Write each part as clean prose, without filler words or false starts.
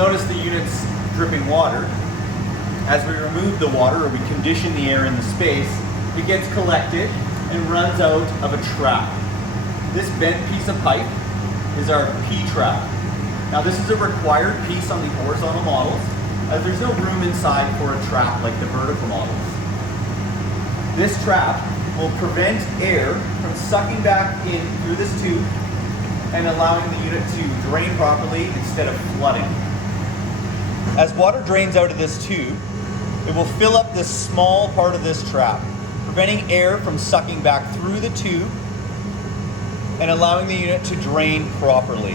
notice the unit's dripping water. As we remove the water or we condition the air in the space, it gets collected and runs out of a trap. This bent piece of pipe is our P-trap. Now this is a required piece on the horizontal models, as there's no room inside for a trap like the vertical models. This trap will prevent air from sucking back in through this tube and allowing the unit to drain properly instead of flooding. As water drains out of this tube, it will fill up this small part of this trap, preventing air from sucking back through the tube and allowing the unit to drain properly.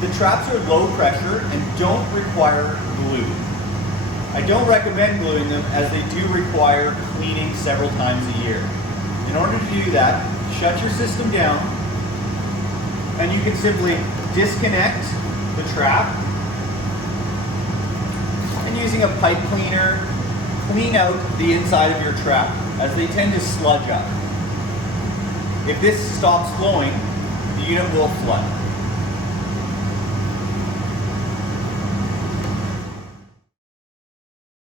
The traps are low pressure and don't require glue. I don't recommend gluing them as they do require cleaning several times a year. In order to do that, shut your system down and you can simply disconnect the trap and using a pipe cleaner, clean out the inside of your trap as they tend to sludge up. If this stops flowing, the unit will flood.